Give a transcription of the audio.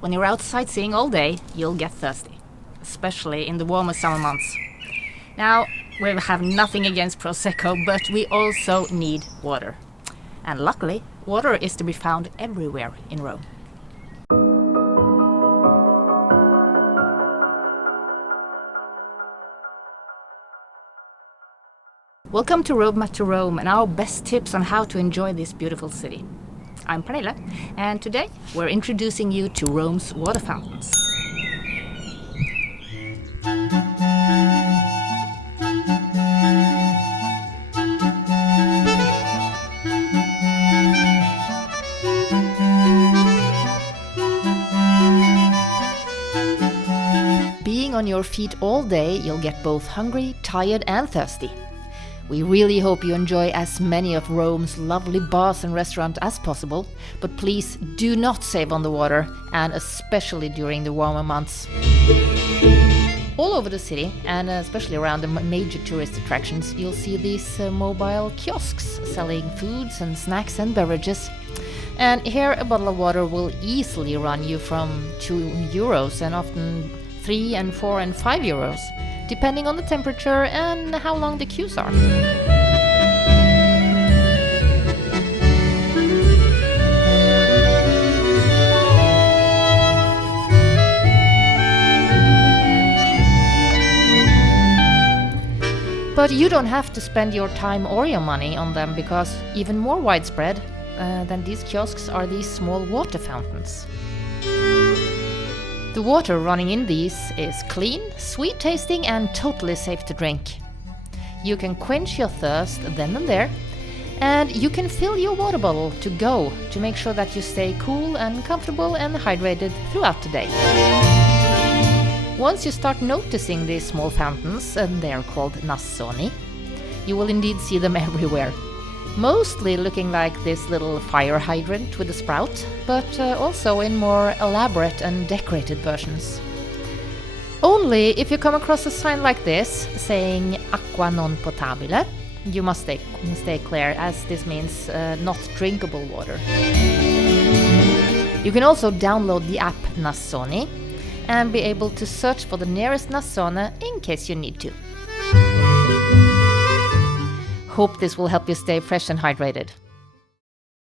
When you're out sightseeing all day, you'll get thirsty, especially in the warmer summer months. Now, we have nothing against Prosecco, but we also need water. And luckily, water is to be found everywhere in Rome. Welcome to Road Map to Rome and our best tips on how to enjoy this beautiful city. I'm Pernilla, and today we're introducing you to Rome's water fountains. Being on your feet all day, you'll get both hungry, tired and thirsty. We really hope you enjoy as many of Rome's lovely bars and restaurants as possible, but please do not save on the water, and especially during the warmer months. All over the city, and especially around the major tourist attractions, you'll see these mobile kiosks selling foods and snacks and beverages. And here a bottle of water will easily run you from €2 and often 3 and 4 and 5 euros. Depending on the temperature and how long the queues are. But you don't have to spend your time or your money on them, because even more widespread than these kiosks are these small water fountains. The water running in these is clean, sweet tasting and totally safe to drink. You can quench your thirst then and there, and you can fill your water bottle to go to make sure that you stay cool and comfortable and hydrated throughout the day. Once you start noticing these small fountains, and they are called nasoni, you will indeed see them everywhere. Mostly looking like this little fire hydrant with a sprout, but also in more elaborate and decorated versions. Only if you come across a sign like this saying acqua non-potable, you must stay clear, as this means not drinkable water. You can also download the app Nasone and be able to search for the nearest Nasone in case you need to. Hope this will help you stay fresh and hydrated.